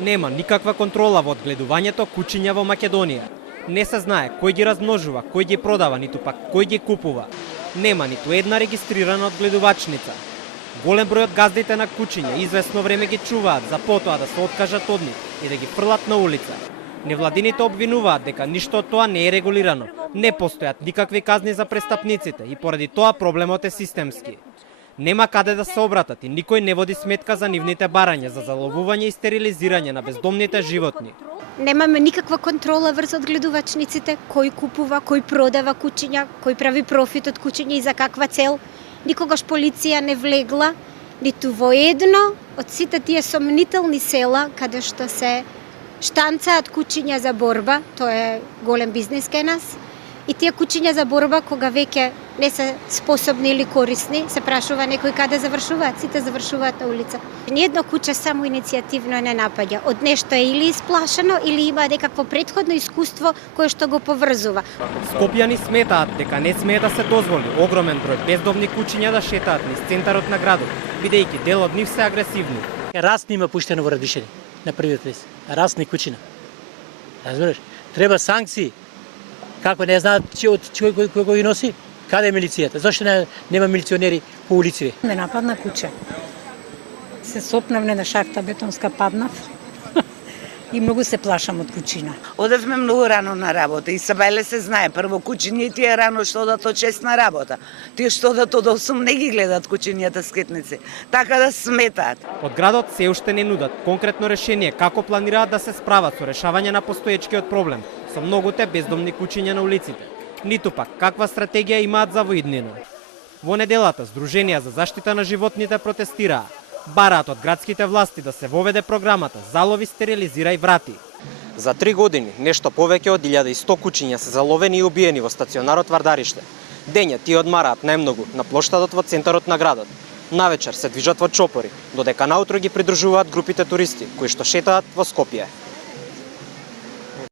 Нема никаква контрола во одгледувањето кучиња во Македонија. Не се знае кој ги размножува, кој ги продава, ниту пак кој ги купува. Нема ниту една регистрирана одгледувачница. Голем број од газдите на кучиња извесно време ги чуваат за потоа да се откажат од нив и да ги фрлат на улица. Невладините обвинуваат дека ништо од тоа не е регулирано, не постојат никакви казни за престапниците и поради тоа проблемот е системски. Нема каде да се обратат и никој не води сметка за нивните барања за заловување и стерилизирање на бездомните животни. Немаме никаква контрола врз одгледувачниците, кој купува, кој продава кучиња, кој прави профит од кучиња и за каква цел. Никогаш полиција не влегла ниту во едно од сите тие сомнителни села каде што се штанцаат кучиња за борба, тоа е голем бизнис кај нас. И тие кучиња за борба, кога веќе не се способни или корисни, се прашува некој каде завршуваат, сите завршуваат на улица. Ниедно куче само иницијативно не напаѓа. Од нешто е или исплашено, или има некакво претходно искуство кое што го поврзува. Скопјани сметаат дека не смее да се дозволи огромен број бездомни кучиња да шетаат низ центарот на градот, бидејќи дел од нив се агресивни. Расни има пуштено во Радишене на првиот лист. Расни кучина. Разбираш? Треба санкции. Како не знаат кој го носи? Каде е милицијата? Зошто нема милиционери по улици? Ме нападна куче. Се сопнав на шахта бетонска паднав и многу се плашам од кучина. Одевме многу рано на работа и Сабајле се знае. Прво кучиња тие рано што одат од 6 на работа. Тие што одат од 8 не ги гледат кучињата скитници. Така да сметаат. Од градот се уште не нудат конкретно решение како планираат да се справат со решавање на постоечкиот проблем со многуте бездомни кучиња на улиците. Ниту пак каква стратегија имаат за воиднина. Во неделата Сдруженија за заштита на животните протестираа. Бараат од градските власти да се воведе програмата Залови, стерилизирај, врати. За 3 години нешто повеќе од 1100 кучиња се заловени и убиени во стационарот Вардарище. Дења тие одмараат најмногу на плоштадот во центарот на градот. Навечер се движат во чопори, додека наутро ги придружуваат групите туристи кои што шетаат во Скопје.